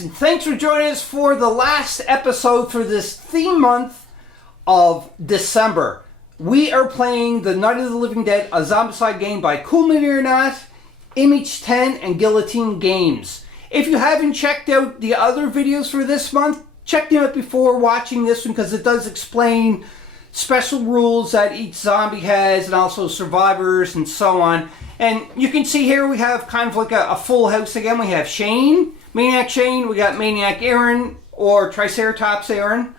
Maniacs, and thanks for joining us for the last episode for this theme month of December. We are playing the Night of the Living Dead, a Zombicide game by Cool Mini or Not, Image 10, and Guillotine Games. If you haven't checked out the other videos for this month, check them out before watching this one because it does explain special rules that each zombie has and also survivors and so on. And you can see here we have kind of like a full house again. We have Shane, Maniac Shane, we got Maniac Aaron, or Triceratops Aaron.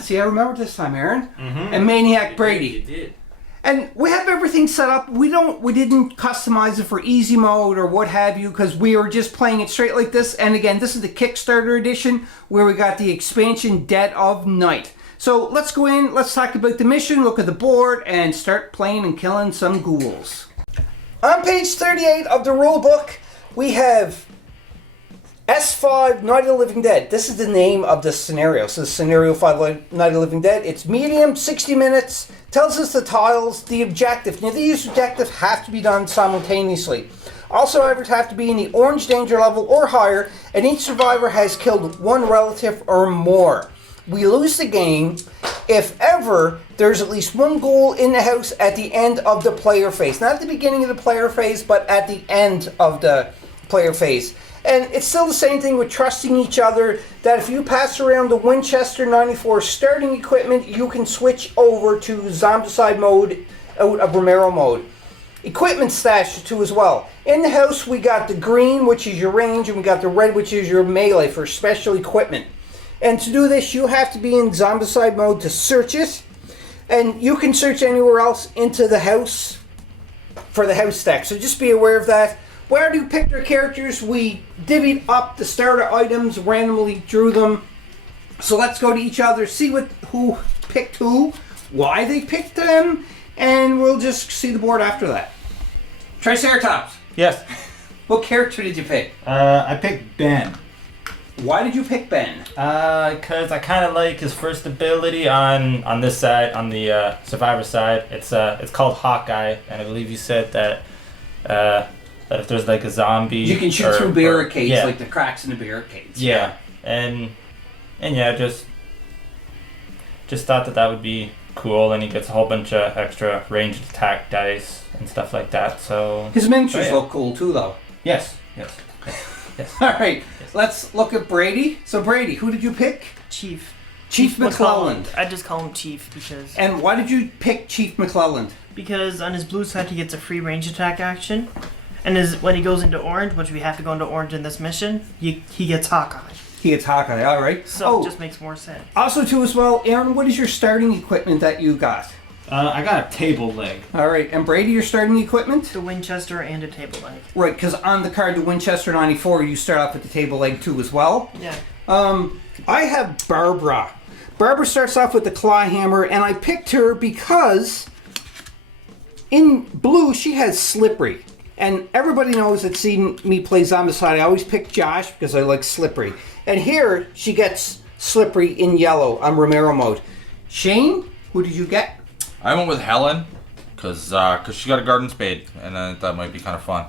See, I remember this time, Aaron. Mm-hmm. And Maniac Brady. You did. And we have everything set up. We didn't customize it for easy mode or what have you because we were just playing it straight like this. And again, this is the Kickstarter edition where we got the expansion Dead of Night. So let's go in, let's talk about the mission, look at the board, and start playing and killing some ghouls. On page 38 of the rulebook, we have S5 Night of the Living Dead. This is the name of the scenario. So scenario 5 Night of the Living Dead. It's medium, 60 minutes, tells us the tiles, the objective. Now these objectives have to be done simultaneously. Also, others have to be in the orange danger level or higher, and each survivor has killed one relative or more. We lose the game if ever there's at least one ghoul in the house at the end of the player phase. Not at the beginning of the player phase, but at the end of the player phase. And it's still the same thing with trusting each other, that if you pass around the Winchester 94 starting equipment, you can switch over to Zombicide mode out of Romero mode. Equipment stash too as well. In the house we got the green, which is your range, and we got the red, which is your melee for special equipment. And to do this, you have to be in Zombicide mode to search it. And you can search anywhere else into the house for the house stack. So just be aware of that. Where do you pick your characters? We divvied up the starter items, randomly drew them. So let's go to each other, see who picked who, why they picked them, and we'll just see the board after that. Triceratops. Yes. What character did you pick? I picked Ben. Why did you pick Ben? Because I kind of like his first ability on this side, on the survivor side. It's called Hawkeye, and I believe you said that if there's like a zombie, you can shoot through barricades, like the cracks in the barricades. Yeah, and yeah, just thought that would be cool, and he gets a whole bunch of extra ranged attack dice and stuff like that. So his miniatures look cool too, though. Yes. All right, let's look at Brady. So Brady, who did you pick? Chief McClelland. I just call him Chief because... And why did you pick Chief McClelland? Because on his blue side he gets a free range attack action. And when he goes into orange, which we have to go into orange in this mission, he gets Hawkeye. He gets Hawkeye, all right. So it just makes more sense. Also too as well, Aaron, what is your starting equipment that you got? I got a table leg. All right, and Brady, your starting equipment? The Winchester and a table leg. Right, because on the card, the Winchester 94, you start off with the table leg too as well. Yeah. I have Barbara. Barbara starts off with the claw hammer, and I picked her because in blue, she has Slippery. And everybody knows that seeing me play Zombicide, I always pick Josh because I like Slippery. And here, she gets Slippery in yellow on Romero mode. Shane, who did you get? I went with Helen because she got a garden spade, and I thought that might be kind of fun.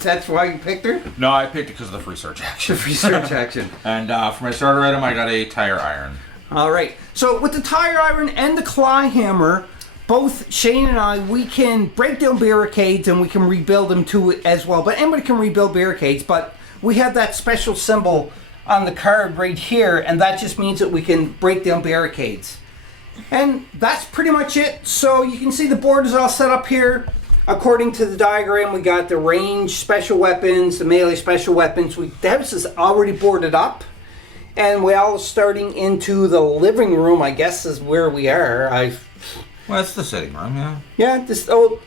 That's why you picked her? No, I picked it because of the free search action. The free search action. And for my starter item, I got a tire iron. All right. So with the tire iron and the claw hammer, both Shane and I, we can break down barricades and we can rebuild them too as well. But anybody can rebuild barricades, but we have that special symbol on the card right here, and that just means that we can break down barricades. And that's pretty much it. So you can see the board is all set up here. According to the diagram, we got the range special weapons, the melee special weapons. The house is already boarded up. And we're all starting into the living room, I guess is where we are. Well, it's the sitting room, yeah. Yeah,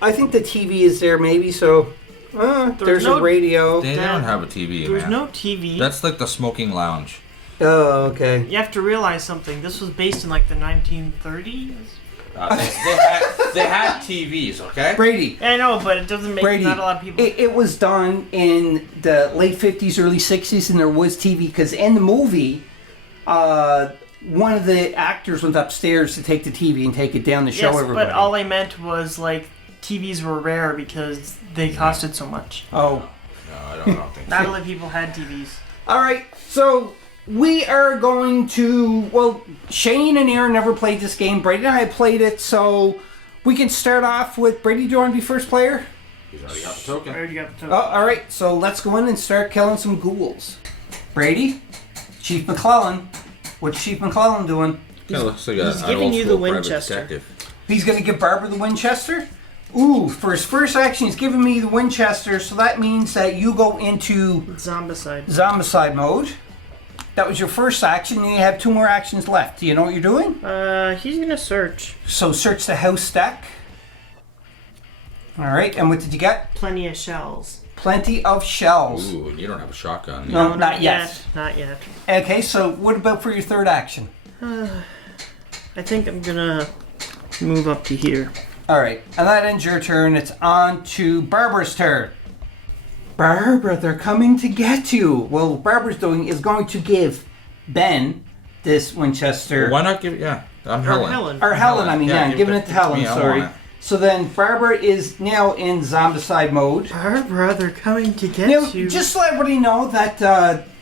I think the TV is there maybe, so there's a radio. They don't have a TV, There's no TV. That's like the smoking lounge. Oh, okay. You have to realize something. This was based in like the 1930s. They had TVs, okay? Brady. I know, but it doesn't make not a lot of people. It was done in the late 50s, early 60s, and there was TV because in the movie, one of the actors went upstairs to take the TV and take it down to show everybody. But all I meant was like TVs were rare because they costed so much. Oh. No, don't think Not so. a lot of people had TVs. All right, so we are going to. Well, Shane and Aaron never played this game. Brady and I played it, so we can start off with Brady. Do you want to be first player? He's already got the I token. already got the Oh, token. all right. So let's go in and start killing some ghouls. Brady, Chief McClellan. What's Chief McClellan doing? Kinda looks like he's an giving old you the school private Winchester. detective. He's going to give Barbara the Winchester. Ooh, for his first action, he's giving me the Winchester, so that means that you go into Zombicide. Zombicide mode. That was your first action, and you have 2 more actions left. Do you know what you're doing? He's gonna search. So search the house stack. All right, and what did you get? Plenty of shells. Plenty of shells. Ooh, and you don't have a shotgun. No, not yet. Not yet. Okay, so what about for your third action? I think I'm gonna move up to here. All right, and that ends your turn. It's on to Barbara's turn. Barbara, they're coming to get you. Well, what Barbara's doing is going to give Ben this Winchester. Why not give? Yeah, I'm Helen. Or Helen, I mean, yeah, give giving it to Helen, me, I sorry. want it. So then Barbara is now in Zombicide mode. Barbara, they're coming to get Now, you. just to let everybody know that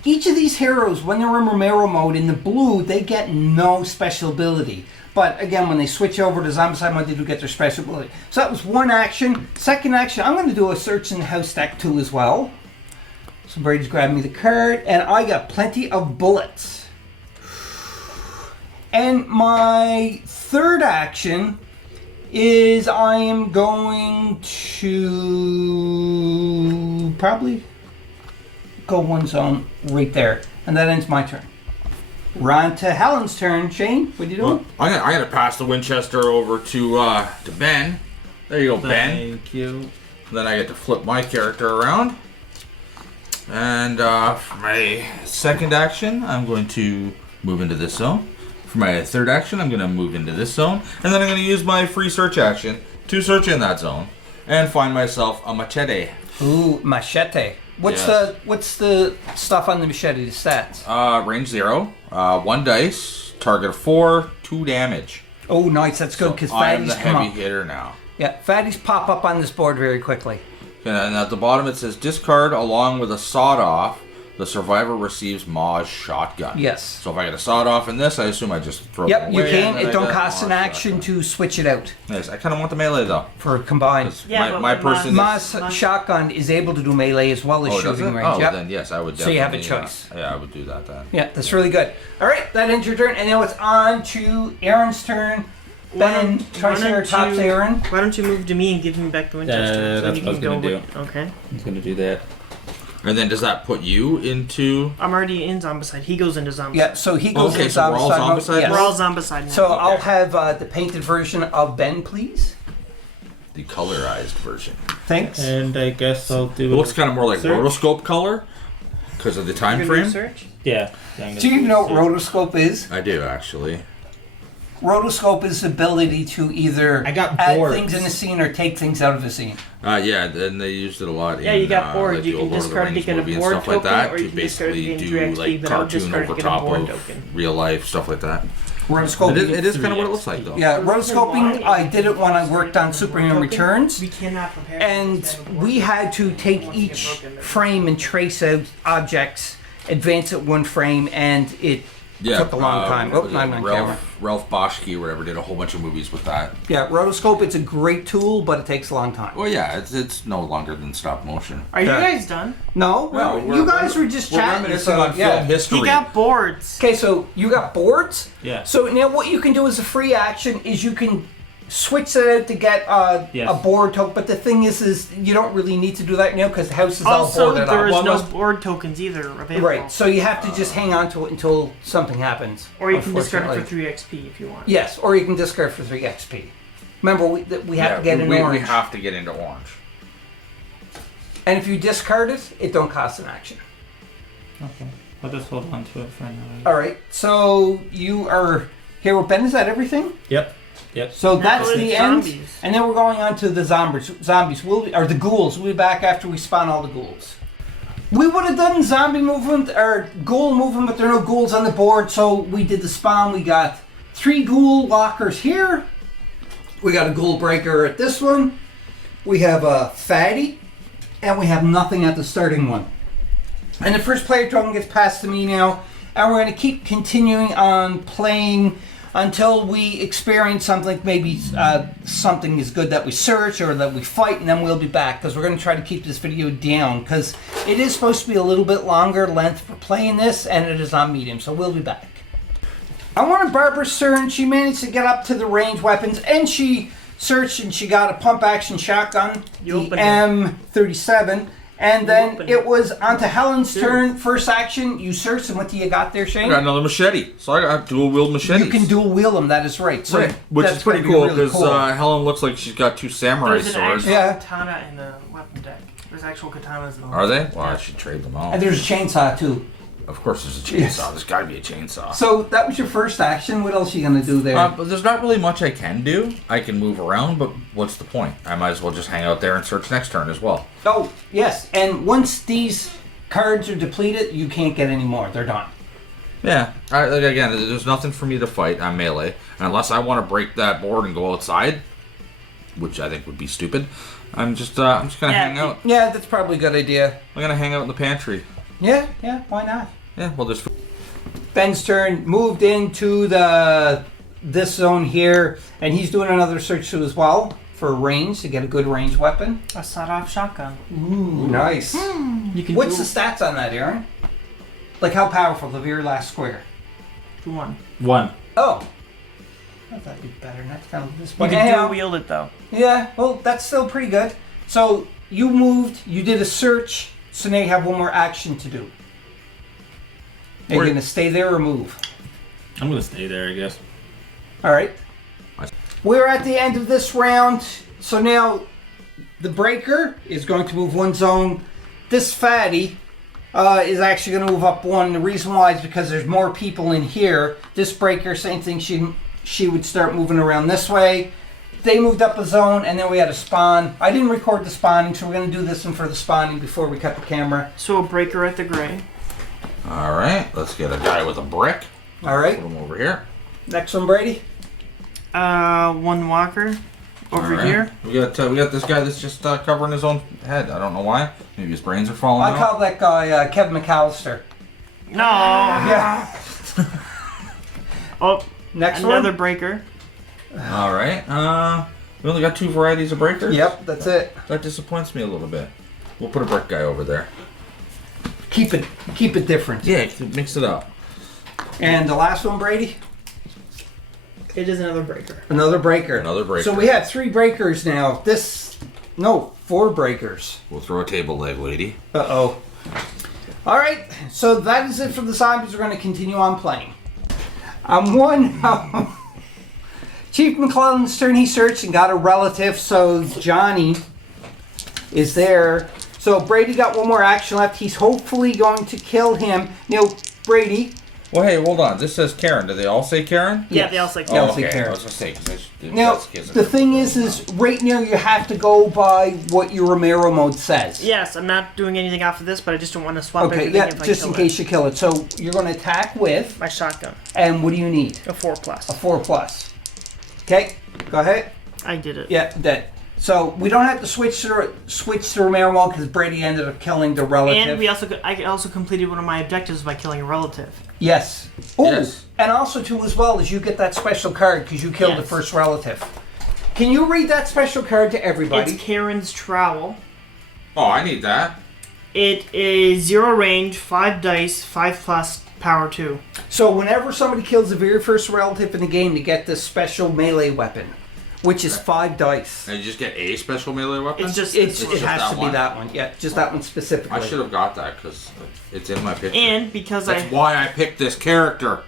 each of these heroes, when they're in Romero mode, in the blue, they get no special ability. But again, when they switch over to Zombicide mode, they do get their special ability. So that was one action. Second action, I'm going to do a search in the house stack too as well. So Brady's grabbing me the card, and I got plenty of bullets. And my third action is I am going to probably go one zone right there. And that ends my turn. We're on to Helen's turn. Shane, what are you doing? Well, I'm gonna pass the Winchester over to Ben. There you go, Ben. Thank you. Then I get to flip my character around. And for my second action, I'm going to move into this zone. For my third action, I'm going to move into this zone. And then I'm going to use my free search action to search in that zone and find myself a machete. Ooh, machete. What's the stuff on the machete, the stats? Range 0, 1 dice, target of 4, 2 damage. Oh, nice. That's good because I'm fatties the come heavy up. hitter now. Yeah, fatties pop up on this board very quickly. And at the bottom it says discard along with a sawed off. The survivor receives Ma's shotgun. Yes. So if I get a sawed off in this, I assume I just throw it Yep, away. you can. and then It I don't got cost an Ma's action shotgun. to switch it out Yes, I kind of want the melee though. for combined. 'Cause Yeah, but my with person Ma's is... shotgun is able to do melee as well as Oh, does shooting it? range. Oh, Yep. then yes, I would So definitely... you have a choice. Yeah, I would do that then. Yeah, that's really good. All right, that ends your turn, and now it's on to Aaron's turn. Ben, Triceratops Aaron. Why don't you move to me and give me back the Winchester? so that's you what I was can gonna go with- Okay. I was gonna do that. And then does that put you into... I'm already in Zombicide. He goes into Zombicide. Yeah, so he goes Okay, in so we're all Zombicide mode. Zombicide Yes. We're all Zombicide now. So I'll have the painted version of Ben, please. the colorized version? Thanks. And I guess I'll do. It looks kind of more like Search? rotoscope color because of the time You're gonna do frame. search? Yeah. I'm gonna Do you even know what search. rotoscope is? I do actually. Rotoscope is the ability to either I got add boards. things in a scene or take things out of a scene. Yeah, and they used it a lot. Yeah, in, you got board. like You the can old Lord of the discard to Rings get a movie and board stuff like token, that or to you can discard to basically gain do 3 XP, like but I'll cartoon discard to over get a top board of token. real life stuff like that. Rotoscoping. It is kind of what it looks like though. Yeah, rotoscoping, I did it when I worked on Superman Returns. We cannot prepare. And we had to take each frame and trace out objects, advance it one frame, and it took a long time. Oh, was it I'm on camera. Ralph Boschke or whatever did a whole bunch of movies with that. Yeah, rotoscope, it's a great tool, but it takes a long time. Well, yeah, it's no longer than stop motion. Are you Yeah. guys done? No, No, you guys were just we're chatting. reminiscing So, on film history. He got boards. Okay, so you got boards. Yeah. So now what you can do as a free action is you can switch that out to get Yes. a board token. But the thing is you don't really need to do that now because the house is all Also, boarded there up. is Well, no must- board tokens either available. Right, so you have to just hang on to it until something happens. Or you can discard it for unfortunately. 3 XP if you want. Yes, or you can discard for 3 XP. Remember, we have to get an we orange. have to get into orange. And if you discard it, it don't cost an action. Okay. I'll just hold on to it for now. All right, so you are here with Ben. Is that everything? Yep. Yep. So Now that's it's the end. zombies. And then we're going on to the zombies. Or the ghouls. We'll be back after we spawn all the ghouls. We would have done zombie movement or ghoul movement, but there are no ghouls on the board, so we did the spawn. We got 3 ghoul walkers here. We got a ghoul breaker at this one. We have a fatty. and we have nothing at the starting one. And the first player token gets passed to me now, and we're going to keep continuing on playing until we experience something, maybe something is good that we search or that we fight, and then we'll be back, because we're going to try to keep this video down, because it is supposed to be a little bit longer length for playing this, and it is on medium, so we'll be back. I wanted Barbara's turn. She managed to get up to the range weapons, and she searched, and she got a pump action shotgun, the M37. And then it was onto Helen's turn. First action, you search, and what do you got there, Shane? I got another machete. So I got dual wield machetes. You can dual wield them, that is right. So which that's is pretty gonna be cool, really because Helen looks like she's got 2 samurai There's an swords. actual katana in the weapon deck. There's actual katanas in the Are they? weapon Well, I deck. should trade them out. And there's a chainsaw, too. Of course there's a chainsaw. Yes. There's got to be a chainsaw. So that was your first action. What else are you going to do there? But there's not really much I can do. I can move around, but what's the point? I might as well just hang out there and search next turn as well. Oh, yes. And once these cards are depleted, you can't get any more. They're done. Yeah. Again, there's nothing for me to fight. I'm melee. And unless I want to break that board and go outside, which I think would be stupid, I'm just gonna hang out. Yeah, that's probably a good idea. I'm gonna hang out in the pantry. Yeah, why not? Yeah, well, there's food. Ben's turn, moved into this zone here, and he's doing another search too as well for range to get a good range weapon. A sawed-off shotgun. Ooh, nice. You can What's the stats on that, Aaron? Like how powerful, the very last square? 1. 1. Oh. I thought it'd be better next time. You can dual wield it though. Yeah, well, that's still pretty good. So you moved, you did a search, so now you have one more action to do. Are you going to stay there or move? I'm gonna stay there, I guess. All right. We're at the end of this round, so now the breaker is going to move 1 zone. This fatty is actually going to move up 1. The reason why is because there's more people in here. This breaker, same thing, she would start moving around this way. They moved up a zone, and then we had a spawn. I didn't record the spawning, so we're going to do this one for the spawning before we cut the camera. So a breaker at the gray. Alright, let's get a guy with a brick. All right. Put him over here. Next one, Brady. 1 walker over Alright. here. We got this guy that's just covering his own head. I don't know why. Maybe his brains are falling I out. call that guy Kevin McAllister. No. Yeah. Oh, Next another one. breaker. Alright. We only got 2 varieties of breakers. Yep, that's it. That disappoints me a little bit. We'll put a brick guy over there. Keep it different. Yeah, mix it up. And the last one, Brady. It is another breaker. Another breaker. Another breaker. So we have 3 breakers now. 4 breakers. We'll throw a table leg, lady. Uh-oh. All right, so that is it for the zombies. We're going to continue on playing. Chief McClellan's turn. He searched and got a relative, so Johnny is there. So Brady got 1 more action left. He's hopefully going to kill him. Brady. Well, hey, hold on. This says Karen. Do they all say Karen? Yeah, Yes. they all say Yeah, I'll okay. say Karen. I was going to say, because Now, the thing is right now you have to go by what your Romero mode says. Yes, I'm not doing anything off of this, but I just don't want to swap Okay, everything yeah, if I just kill in case you kill it. So you're going to attack with, my shotgun. and what do you need? A 4+. A 4+. Okay, go ahead. I did it. Yeah, dead. So we don't have to switch to Romero mode because Brady ended up killing the relative. And I also completed one of my objectives by killing a relative. Yes. Oh, Yes. and also too as well as you get that special card because you killed the Yes. first relative. Can you read that special card to everybody? It's Karen's Trowel. Oh, I need that. It is 0 range, 5 dice, 5+, power 2. So whenever somebody kills the very first relative in the game, they get this special melee weapon, which is 5 dice. And you just get a special melee weapon? It's just It just has that to be one? that one. Yeah, just that one specifically. I should have got that because it's in my picture. And because That's why I picked this character.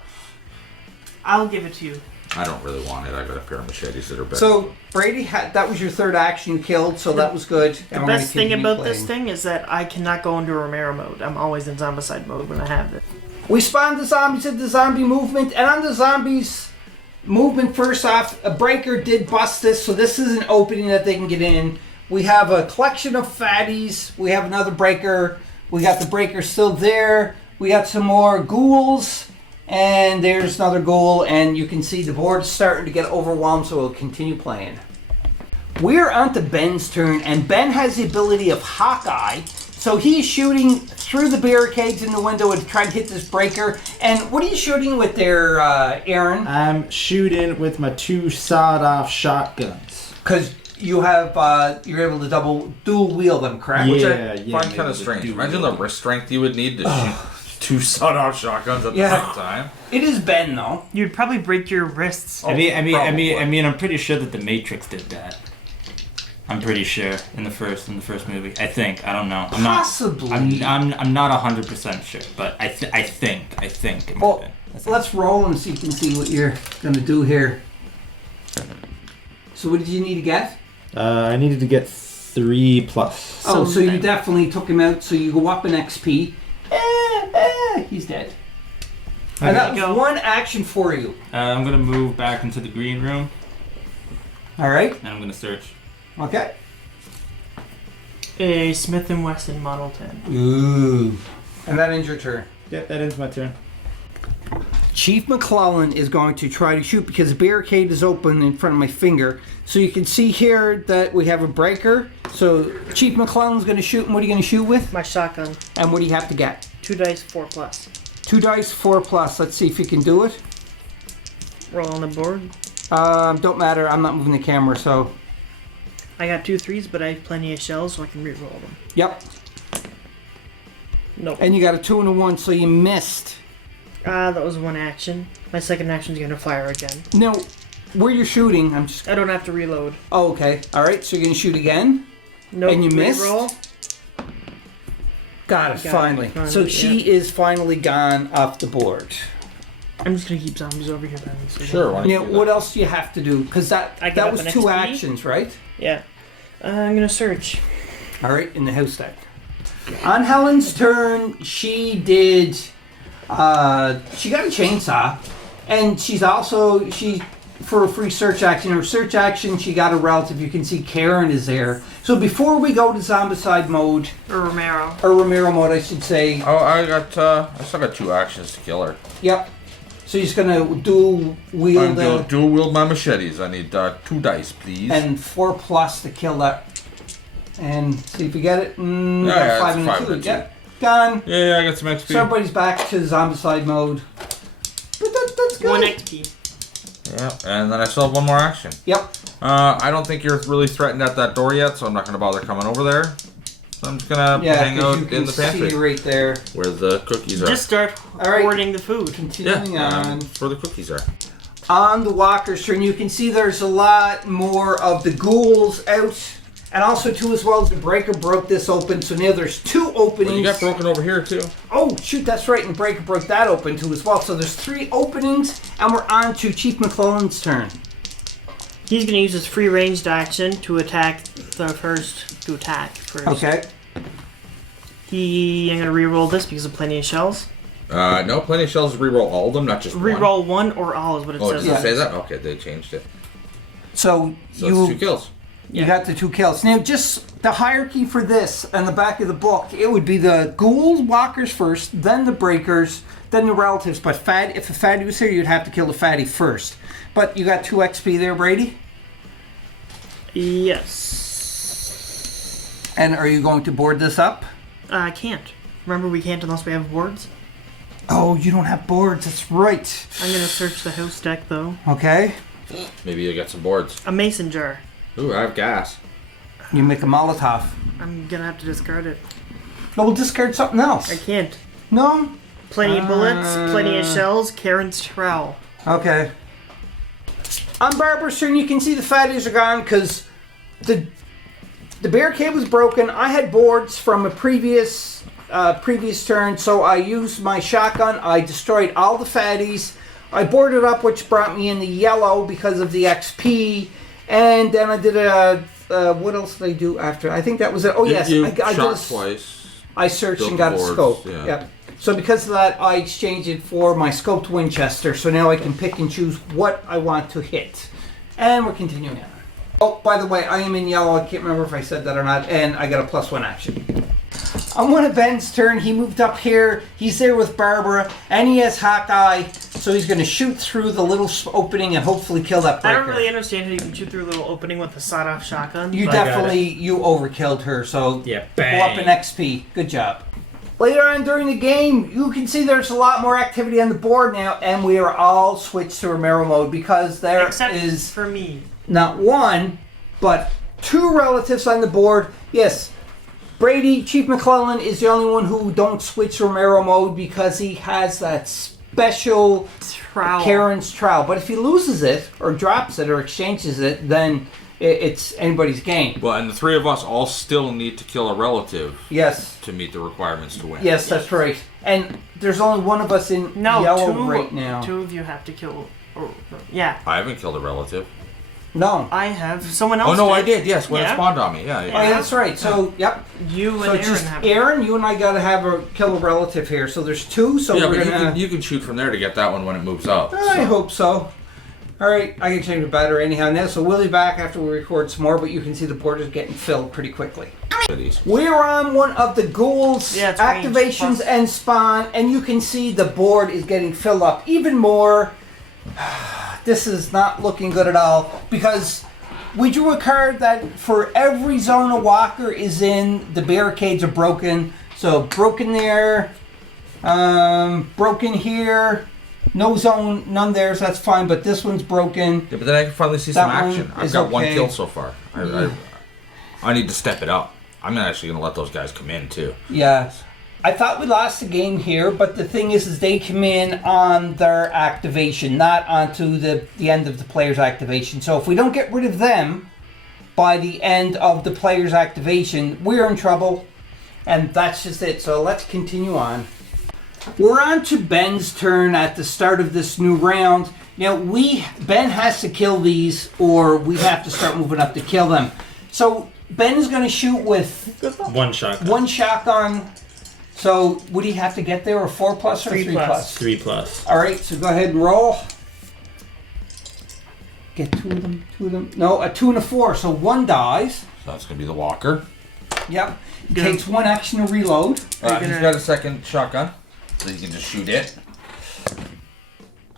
I'll give it to you. I don't really want it. I got a pair of machetes that are better. So Brady, that was your 3rd action you killed, so that was good. The best thing about this thing is that I cannot go into Romero mode. I'm always in Zombicide mode when I have it. We spawned the zombies at the zombie movement, and on the zombies movement, first off, a breaker did bust this, so this is an opening that they can get in. We have a collection of fatties. We have another breaker. We got the breaker still there. We got some more ghouls, and there's another ghoul, and you can see the board is starting to get overwhelmed, so we'll continue playing. We're on to Ben's turn, and Ben has the ability of Hawkeye. So he's shooting through the barricades in the window to try to hit this breaker. And what are you shooting with there, Aaron? I'm shooting with my 2 sawed-off shotguns. Because you have, you're able to dual wield them, correct? Yeah, I find kind of strange. Imagine the wrist strength you would need to shoot 2 sawed-off shotguns at the same time. It is Ben, though. You'd probably break your wrists. I mean, I'm pretty sure that the Matrix did that. I'm pretty sure in the first movie. I think. I don't know. Possibly. I'm not 100% sure, but I think it might Well, have been. let's roll and so you can see what you're gonna do here. So what did you need to get? I needed to get 3 plus. Oh, so you definitely took him out. So you go up in XP. He's dead. And that was one action for you. I'm gonna move back into the green room, All right. and I'm gonna search. Okay. A Smith & Wesson Model 10. Ooh. And that ends your turn. Yeah, that ends my turn. Chief McClellan is going to try to shoot because the barricade is open in front of my finger. So you can see here that we have a breaker. So Chief McClellan's going to shoot. And what are you going to shoot with? My shotgun. And what do you have to get? 2 dice, 4 plus. 2 dice, 4 plus. Let's see if you can do it. Roll on the board. Don't matter. I'm not moving the camera, so... I got 2 3s, but I have plenty of shells, so I can re-roll them. Yep. Nope. And you got a 2 and a 1, so you missed. That was one action. My second action's gonna fire again. Now, where you're shooting, I don't have to reload. Oh, okay. All right, so you're going to shoot again? Nope. And you missed? Re-roll. Got it, finally. So she is finally gone off the board. I'm just gonna keep zombies over here then. So Sure. Why don't Yeah, you do what that? else do you have to do? Because I that got was an 2 XP. actions, right? Yeah. I'm gonna search. All right, in the house deck. On Helen's turn, she did. She got a chainsaw, and for a free search action. Her search action, she got a relative. You can see Karen is there. So before we go to Zombicide mode, Or Romero. or Romero mode, I should say. Oh, I still got 2 actions to kill her. Yep. So he's gonna dual wield I'm dual wield my machetes. I need 2 dice, please. and 4 plus to kill that. And see if you get it. Yeah, 5 it's and a 5 2. and a Yep. Gone. Yeah, I got some XP. So everybody's back to Zombicide mode. But that's good. 1 XP. Yeah, and then I still have 1 more action. Yep. I don't think you're really threatened at that door yet, so I'm not going to bother coming over there. So I'm just going to Yeah, hang 'cause out you can in the pantry see right there. where the cookies are. Just start All right. hoarding the food. Continuing yeah, on. that's where the cookies are. On the walker's turn, you can see there's a lot more of the ghouls out. And also, too, as well as the breaker broke this open, so now there's 2 openings. Well, you got broken over here, too. Oh, shoot, that's right, and breaker broke that open, too, as well. So there's 3 openings, and we're on to Chief McClellan's turn. He's gonna use his free ranged action to attack first. Okay. I'm gonna re-roll this because of plenty of shells. No, plenty of shells re-roll all of them, not just one. Re-roll 1 or all is what it Oh, says. does it say that? Okay, they changed it. So So it's 2 kills. You got the 2 kills. Now, just the hierarchy for this on the back of the book, it would be the ghouls, walkers first, then the breakers, then the relatives. But if a fatty was here, you'd have to kill the fatty first. But you got 2 XP there, Brady? Yes. And are you going to board this up? I can't. Remember, we can't unless we have boards. Oh, you don't have boards. That's right. I'm gonna search the house deck though. Okay. Maybe you'll get some boards. A mason jar. Ooh, I have gas. You make a Molotov. I'm gonna have to discard it. No, we'll discard something I else. can't. No? Plenty of bullets, plenty of shells, Karen's trowel. Okay. On Barbara's turn, you can see the fatties are gone because the barricade was broken. I had boards from a previous turn, so I used my shotgun. I destroyed all the fatties. I boarded up, which brought me in the yellow because of the XP. And then I did what else did I do after? I think that was it. Oh, yes. You I shot did twice. I searched Built and got a boards, scope. yeah. Yep. So because of that, I exchanged it for my scoped Winchester. So now I can pick and choose what I want to hit. And we're continuing on. Oh, by the way, I am in yellow. I can't remember if I said that or not. And I got a +1 action. On one of Ben's turn, he moved up here. He's there with Barbara. And he has Hawkeye. So he's going to shoot through the little opening and hopefully kill that I breaker. don't really understand how you can shoot through a little opening with a sawed-off shotgun. You I got definitely, you overkilled her, so Yeah, go up in XP. Good job. Later on during the game, you can see there's a lot more activity on the board now, and we are all switched to Romero mode because there Except is for me. not one, but two relatives on the board. Yes, Brady, Chief McClellan, is the only one who don't switch to Romero mode because he has that special Trowel. Karen's trowel. But if he loses it, or drops it, or exchanges it, then it's anybody's game. Well, and the three of us all still need to kill a relative Yes. to meet the requirements to win. Yes, that's right. And there's only one of us in No, yellow two, right now. two of you have to kill. Yeah, I haven't killed a relative. No. I have. Someone else. Oh no, I did. Yes, when it Yeah. spawned on me. Yeah. Oh, yeah, that's right. So, yep. You and So Aaron just have. Aaron, you and I got to have a kill a relative here. So there's two. So Yeah, we're but gonna. you can shoot from there to get that one when it moves up. I hope so. All right, I can change the battery anyhow now. So we'll be back after we record some more, but you can see the board is getting filled pretty quickly. We're on one of the ghouls Yeah, it's range activations plus. and spawn, and you can see the board is getting filled up even more. This is not looking good at all because we drew a card that for every zone a walker is in, the barricades are broken. So broken there, broken here, no zone, none there, so that's fine. But this one's broken. Yeah, but then I can finally see some That one action. I've is got one okay. kill so far. I need to step it up. I'm actually going to let those guys come in too. Yeah. I thought we lost the game here, but the thing is they come in on their activation, not onto the end of the player's activation. So if we don't get rid of them by the end of the player's activation, we're in trouble. And that's just it. So let's continue on. We're on to Ben's turn at the start of this new round. Now, Ben has to kill these, or we have to start moving up to kill them. So Ben is going to shoot with One shotgun. one shotgun. So would he have to get there, a 4+ or 3+. 3 plus. All right, so go ahead and roll. Get two of them. No, a 2 and a 4, so one dies. So that's going to be the walker. Yep. He Good. takes one action to reload. He's gonna- got a second shotgun, so you can just shoot it. And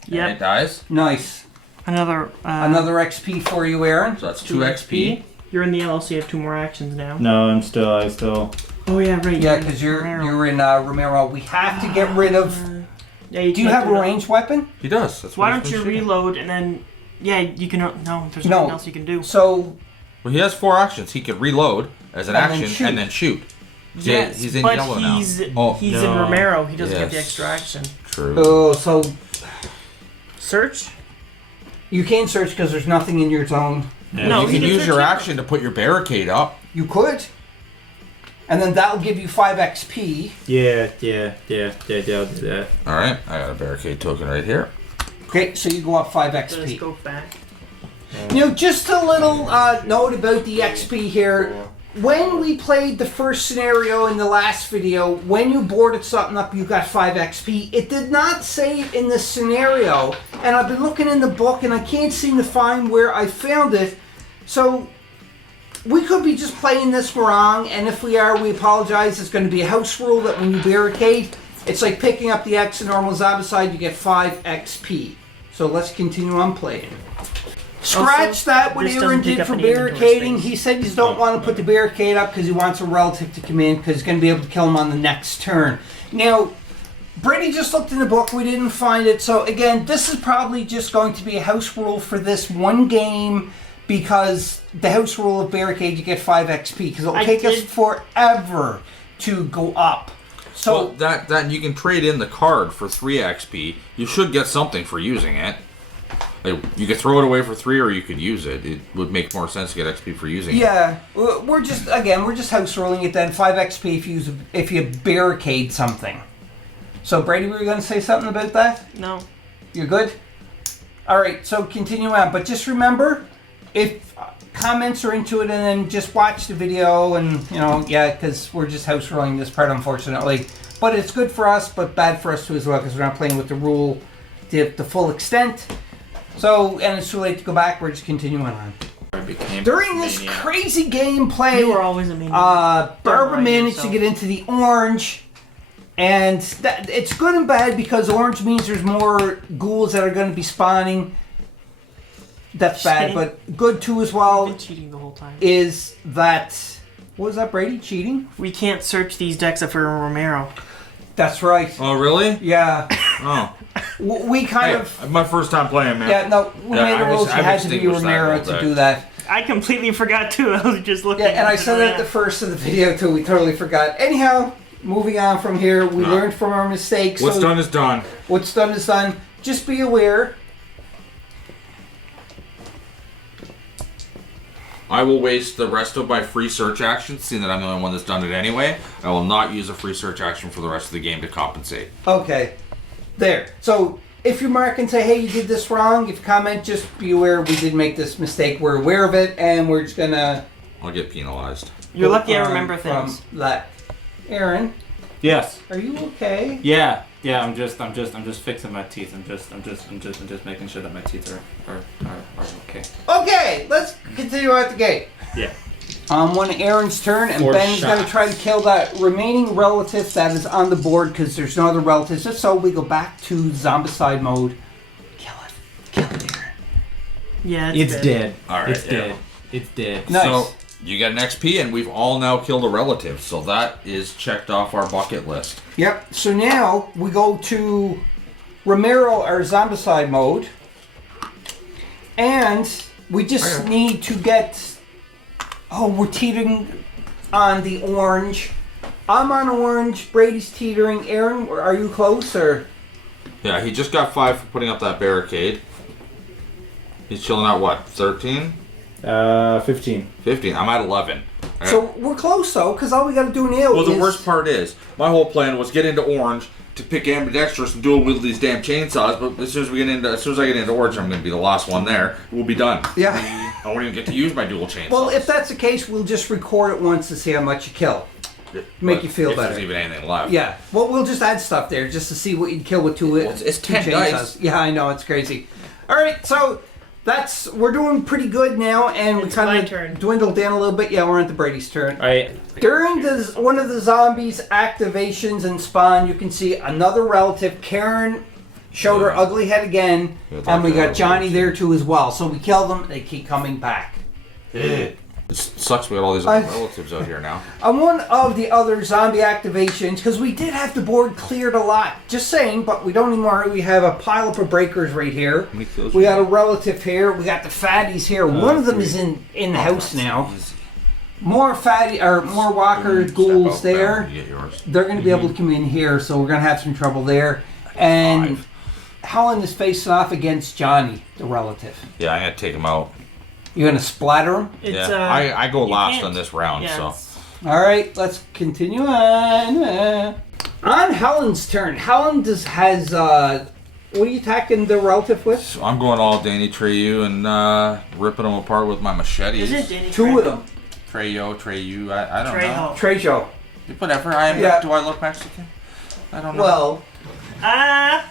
it Yep. dies. Nice. Another. Another XP for you, Aaron. So that's 2 XP. You're in the yellow, so you have 2 more actions now. No, I still. Oh yeah, right. Yeah, because you're in Romero. We have to get rid of. Yeah, you Do you can't have a that. ranged weapon? He does. That's Why what don't he's you been shooting. reload and then? Yeah, you can. No, there's No. nothing else you can do. So Well, he has 4 actions. He could reload as an And then action shoot. and then shoot. Yes, he's in but yellow he's now. Oh, he's in no. Romero. He doesn't get the Yes. extra action. True. so Search. you can't search because there's nothing in your zone. Yeah. No, you he can can use search your here. action to put your barricade up. You could. And then that'll give you 5 XP. Yeah. I'll do that. All right, I got a barricade token right here. Okay, so you go up 5 Let's XP. go back. You know, just a little note about the XP here. When we played the first scenario in the last video, when you boarded something up, you got 5 XP. It did not say it in this scenario, and I've been looking in the book, and I can't seem to find where I found it. So we could be just playing this wrong, and if we are, we apologize. It's going to be a house rule that when you barricade, it's like picking up the X in normal Zombicide, you get 5 XP. So let's continue on playing. Scratch Also, that what this Aaron doesn't take did up for any inventory barricading. space. He said he don't want to put the barricade up because he wants a relative to come in because he's going to be able to kill him on the next turn. Now, Brady just looked in the book. We didn't find it. So again, this is probably just going to be a house rule for this one game because the house rule of barricade, you get 5 XP because it'll take us forever to go up. So Well, that you can trade in the card for 3 XP. You should get something for using it. Like, you could throw it away for 3, or you could use it. It would make more sense to get XP for using it. yeah, we're just house ruling it then 5 XP if you barricade something. So Brady, were you going to say something about that? No. You're good? All right, so continue on. But just remember, if comments are into it, and then just watch the video and, because we're just house ruling this part, unfortunately. But it's good for us, but bad for us too as well, because we're not playing with the rule to the full extent. So, and it's too late to go back. We're just continuing on. During this crazy gameplay, You were always a mean. Barbara Don't mind managed to yourself. get into the orange. And it's good and bad because orange means there's more ghouls that are going to be spawning. That's bad, Cheating. but good too as I've well been cheating the whole time. is that... What was that, Brady? Cheating? We can't search these decks if we're Romero. That's right. Oh, really? Yeah. Oh. We kind of... my first time playing, man. Yeah, no, we Yeah, made the rules. You I've had to be extinguished that Romero rule to deck. do that. I completely forgot too. I was just looking. Yeah, and I at said it at the first of the video too. We totally forgot. Anyhow, moving on from here, we learned from our mistakes. What's so done is done. What's done is done. Just be aware. I will waste the rest of my free search actions, seeing that I'm the only one that's done it anyway. I will not use a free search action for the rest of the game to compensate. Okay. There. So if you mark and say, hey, you did this wrong, if you comment, just be aware we did make this mistake. We're aware of it, and we're just gonna... I'll get penalized. You're lucky I on remember from things. that. Aaron, Yes. are you okay? Yeah. I'm just fixing my teeth. I'm just making sure that my teeth are okay. Okay, let's continue out the gate. Yeah. On Aaron's turn, and Four Ben's going to shots. try to kill that remaining relative that is on the board because there's no other relatives. Just so we go back to Zombicide mode. Kill it, Aaron. Yeah, It's dead. dead. All right, It's yeah. dead. It's dead. Nice. So you get an XP, and we've all now killed a relative. So that is checked off our bucket list. Yep. So now we go to Romero or Zombicide mode, and we just need to get. Oh, we're teetering on the orange. I'm on orange. Brady's teetering. Aaron, are you close or? Yeah, he just got 5 for putting up that barricade. He's chilling at what? 13? 15. 15. I'm at 11. So we're close though, because all we got to do now Well, is. the worst part is, my whole plan was get into orange to pick ambidextrous and dual wield these damn chainsaws. But as soon as I get into orange, I'm going to be the last one there. We'll be done. Yeah. I won't even get to use my dual chainsaws. Well, if that's the case, we'll just record it once to see how much you kill. make But you feel if better. there's even anything left. Yeah. Well, we'll just add stuff there just to see what you'd kill with two. Well, it's two 10 chainsaws. dice. Yeah, I know it's crazy. All right, so we're doing pretty good now, and we It's my kind turn. of dwindled down a little bit. Yeah, we're at the Brady's turn. Alright. During one of the zombies' activations and spawn, you can see another relative. Karen showed her ugly head again, and we got Johnny there too as well. So we kill them; they keep coming back. It sucks we got all these other relatives out here now. On one of the other zombie activations, because we did have the board cleared a lot. Just saying, but we don't anymore. We have a pile up of breakers right here. many kills We you got a got? relative here. We got the fatties here. One of them 3. is in the house now. More fatty or more walker Step ghouls out there. back, you get yours. They're going to be able to come in here, so we're going to have some trouble there. And 5. Helen is facing off against Johnny, the relative. Yeah, I'm gonna take him out. You're going to splatter him? It's, Yeah, I go you last can't- on this round, yeah, so. it's- All right, let's continue on. On Helen's turn, Helen has what are you attacking the relative with? So I'm going all Danny Treyu and ripping them apart with my machetes. Is it Danny Two of them. Treyo, Treyu, I don't know. Trejo. Trejo. Whatever. Yeah. Do I look Mexican? I don't know. Well, Ah!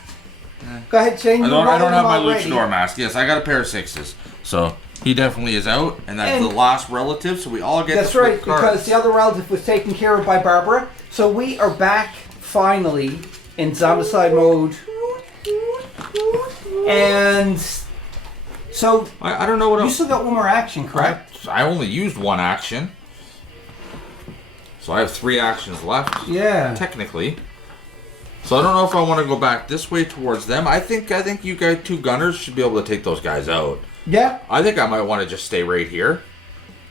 go ahead, Shane. I You don't rolled have them my already. luchador mask. Yes, I got a pair of 6s. So he definitely is out, and that's And- the last relative. So we all get. That's to flip right, cards. because the other relative was taken care of by Barbara. So we are back finally in Zombicide mode. And so I don't know what you else. still got one more action, correct? I only used one action, so I have 3 actions left. Yeah. Technically. So I don't know if I want to go back this way towards them. I think you guys 2 gunners should be able to take those guys out. Yeah. I think I might want to just stay right here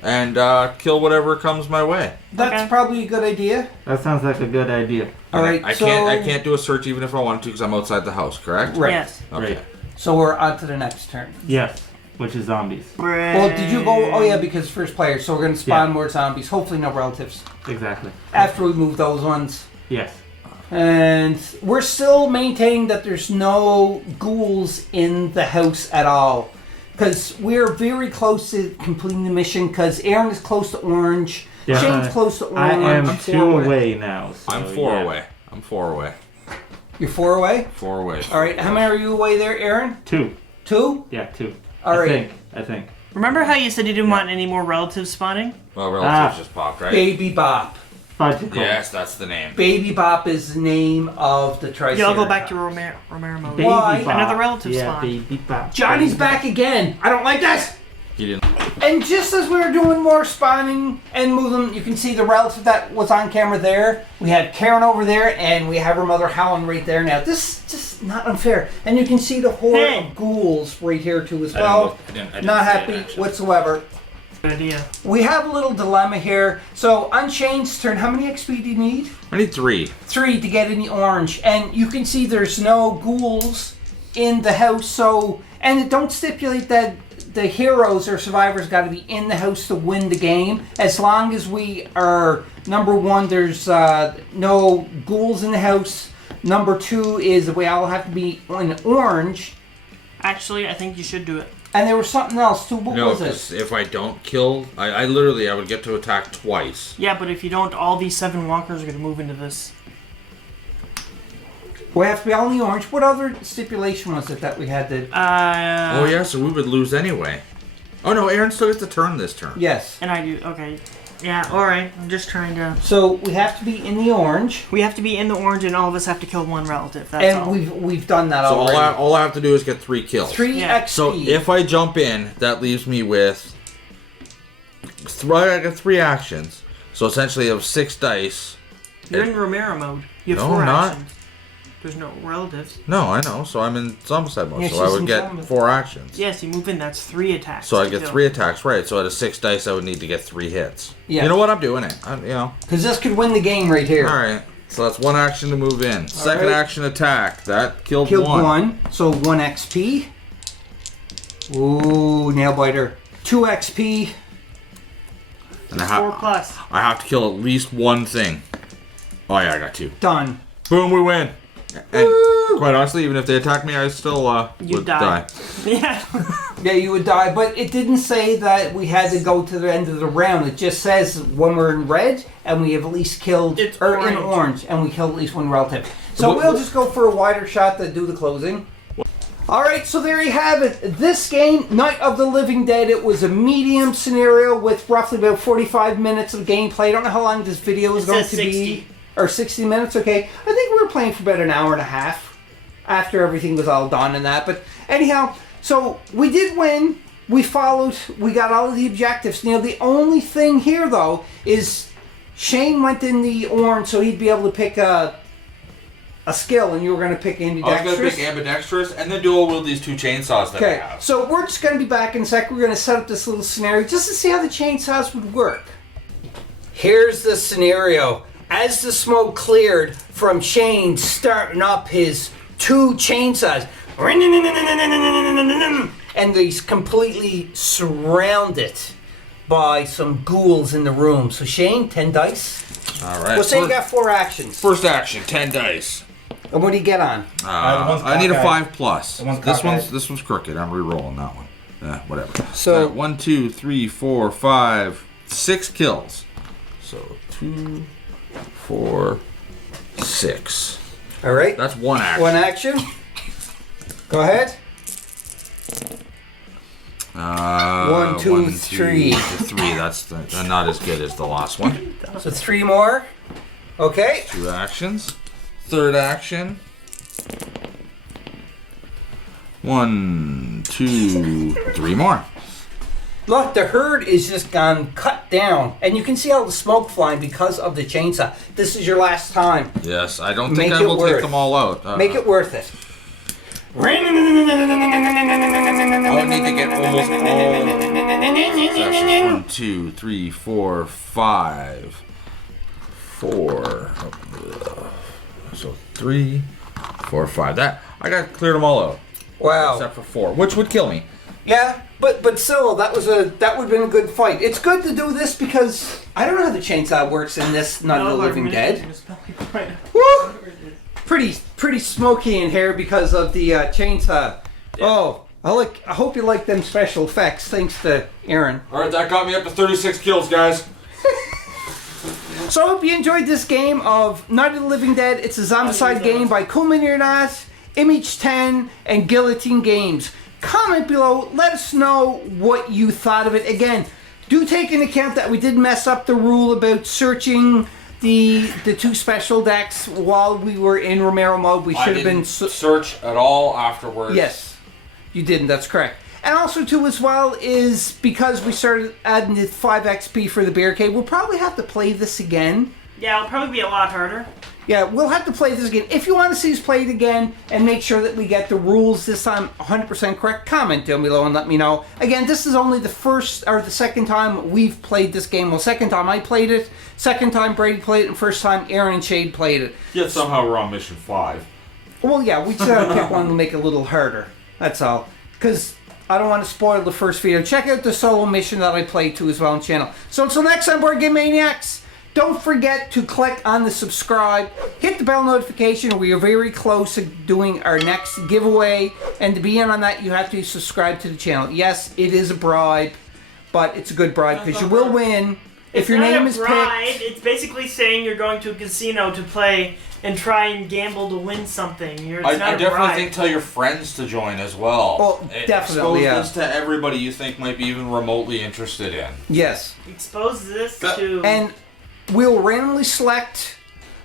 and kill whatever comes my way. That's Okay. probably a good idea. That sounds like a good idea. All right. I so, can't do a search even if I wanted to because I'm outside the house, correct? Right. Yes. Okay. Right. So we're on to the next turn. Yes. Which is zombies. Well, did you go? Oh yeah, because first player. So we're gonna spawn Yeah. more zombies. Hopefully no relatives. Exactly. After we move those ones. Yes. And we're still maintaining that there's no ghouls in the house at all. Because we're very close to completing the mission. Because Aaron is close to orange. Yeah, Shane's close to I orange. am 2 away now. So, I'm 4 yeah. away. I'm 4 away. You're 4 away? 4 away. All right. How many are you away there, Aaron? 2. 2? Yeah, 2. All right. I think. Remember how you said you didn't want any more relatives spawning? Well, relatives Ah. just popped, right? Baby Bop. Bicycle. Yes, that's the name. Baby Bop is the name of the Triceratops. Yeah, I'll go back to Romero mode. Baby Why? Bop. Another relative Yeah, slot. Baby Bop. Johnny's Baby back again. I don't like this. He didn't. And just as we were doing more spawning and moving, you can see the relative that was on camera there. We had Karen over there, and we have her mother Helen right there now. This is just not unfair. And you can see the horde Hey. of ghouls right here too as well. I didn't Not see it, happy actually. whatsoever. Good idea. We have a little dilemma here. So on Shane's turn, how many XP do you need? I need 3. 3 to get in the orange. And you can see there's no ghouls in the house. So, and it don't stipulate that the heroes or survivors got to be in the house to win the game. As long as we are, number 1, there's no ghouls in the house. Number 2 is we all have to be in orange. Actually, I think you should do it. And there was something else too. What No, was it? because if I don't kill, I literally I would get to attack twice. Yeah, but if you don't, all these 7 walkers are going to move into this. We have to be all in the orange. What other stipulation was it that we had to... Oh yeah, so we would lose anyway. Oh no, Aaron still gets to turn this turn. Yes. And I do. Okay. Yeah, alright. I'm just trying to... So we have to be in the orange. We have to be in the orange, and all of us have to kill 1 relative. That's And all. we've done that So already. all I have to do is get 3 kills. 3 Yeah. XP. So if I jump in, that leaves me with I got 3 actions. So essentially, I have 6 dice. You're in Romero mode. You have No, 4 not. actions. There's no relatives. No, I know. So I'm in Zombicide mode. Yeah, so she's I would in get zombie. 4 actions. Yes, you move in. That's 3 attacks. So I to get kill. 3 attacks, right? So out of 6 dice, I would need to get 3 hits. Yeah. You know what? I'm doing it. You know. Because this could win the game right here. All right. So that's 1 action to move in. Second right. action attack. That killed Killed 1. 1. So 1 XP. Ooh, nail biter. 2 XP. And 4 plus. I have to kill at least 1 thing. Oh yeah, I got 2. Done. Boom, we win. And quite honestly, even if they attack me, I still You would die. die. Yeah. Yeah, you would die, but it didn't say that we had to go to the end of the round. It just says when we're in red and we have at least killed, It's or in orange. orange, and we killed at least 1 relative. So What- we'll just go for a wider shot to do the closing. All right, so there you have it. This game, Night of the Living Dead, it was a medium scenario with roughly about 45 minutes of gameplay. I don't know how long this video is It going says to 60. be. Or 60 minutes, okay. I think we were playing for about an hour and a half after everything was all done and that. But anyhow, so we did win. We followed. We got all of the objectives. Now, the only thing here, though, is Shane went in the orange, so he'd be able to pick a skill, and you were going to pick ambidextrous. I was gonna pick ambidextrous and then dual wield these 2 chainsaws that I Okay, have. so we're just going to be back in a sec. We're going to set up this little scenario just to see how the chainsaws would work. Here's the scenario. As the smoke cleared from Shane starting up his 2 chainsaws, and he's completely surrounded by some ghouls in the room. So Shane, 10 dice. All right. Well, say you got 4 actions. First action, 10 dice. And what do you get on? the one's I need a cockeyed. 5 plus. The one's This cockeyed. one's crooked. I'm re-rolling that one. Whatever. So- 1, 2, 3, 4, 5, 6 kills. So 2, 4, 6. All right. That's 1 action. 1 action. Go ahead. 1, 2, 1, 2, 3. 3. That's not as good as the last one. So 3 more. Okay. 2 actions. Third action. 1, 2, 3 more. Look, the herd is just gone cut down, and you can see all the smoke flying because of the chainsaw. This is your last time. Yes, I don't think Make I it will worth. take them all out. Make it worth it. I need to get almost all sessions. 1, 2, 3, 4, 5, 4. So 3, 4, 5. That I got cleared them all out Wow. except for 4, which would kill me. Yeah, but still, that would have been a good fight. It's good to do this because I don't know how the chainsaw works in this Night of the Living Dead. Woo! Pretty smoky in here because of the chainsaw. Yeah. Oh, I hope you like them special effects. Thanks to Aaron. All right, that got me up to 36 kills, guys. So I hope you enjoyed this game of Night of the Living Dead. It's a Zombicide game by Coolmaniernas, Image 10, and Guillotine Games. Comment below. Let us know what you thought of it. Again, do take into account that we did mess up the rule about searching the 2 special decks while we were in Romero mode. We should have been search at all afterwards. Yes, you didn't. That's correct. And also too, as well, is because we started adding the 5 XP for the barricade. We'll probably have to play this again. Yeah, it'll probably be a lot harder. Yeah, we'll have to play this again. If you want to see us play it again and make sure that we get the rules this time 100% correct, comment down below and let me know. Again, this is only the first or the second time we've played this game. Well, second time I played it, second time Brady played it, and first time Aaron and Shade played it. Yet somehow we're on mission 5. Well, yeah, we just had to pick one to make it a little harder. That's all. Because I don't want to spoil the first video. Check out the solo mission that I played too as well on the channel. So until next time, Board Game Maniacs, don't forget to click on the subscribe, hit the bell notification. We are very close to doing our next giveaway, and to be in on that, you have to subscribe to the channel. Yes, it is a bribe, but it's a good bribe because you will win if your name is picked. It's basically saying you're going to a casino to play and try and gamble to win something. I definitely think tell your friends to join as well. Well, definitely, Expose this to everybody you think might be even remotely interested in. Yes. Expose this to... And we'll randomly select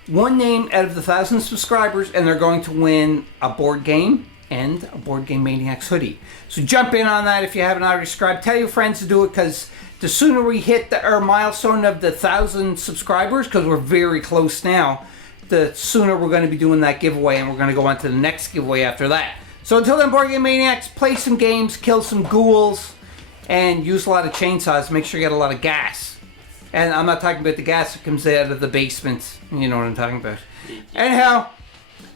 one name out of the 1,000 subscribers, and they're going to win a board game and a Board Game Maniacs hoodie. So jump in on that if you haven't already subscribed. Tell your friends to do it, because the sooner we hit our milestone of the 1,000 subscribers, because we're very close now, the sooner we're going to be doing that giveaway, and we're going to go on to the next giveaway after that. So until then, Board Game Maniacs, play some games, kill some ghouls, and use a lot of chainsaws. Make sure you get a lot of gas. And I'm not talking about the gas that comes out of the basement. You know what I'm talking about. Anyhow,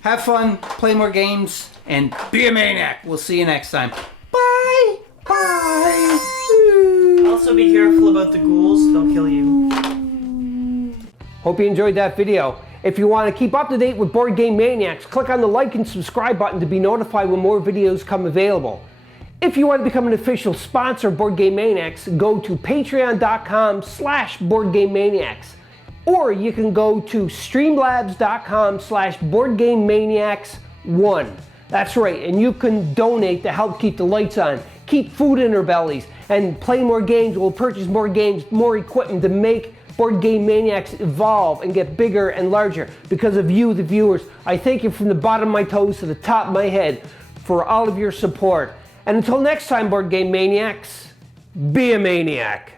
have fun, play more games, and be a maniac. We'll see you next time. Bye! Bye! Also be careful about the ghouls, they'll kill you. Hope you enjoyed that video. If you want to keep up to date with Board Game Maniacs, click on the like and subscribe button to be notified when more videos come available. If you want to become an official sponsor of Board Game Maniacs, go to patreon.com/BoardGameManiacs. Or you can go to streamlabs.com/BoardGameManiacs1. That's right, and you can donate to help keep the lights on, keep food in our bellies, and play more games. We'll purchase more games, more equipment to make Board Game Maniacs evolve and get bigger and larger. Because of you, the viewers, I thank you from the bottom of my toes to the top of my head for all of your support. And until next time, Board Game Maniacs, be a maniac.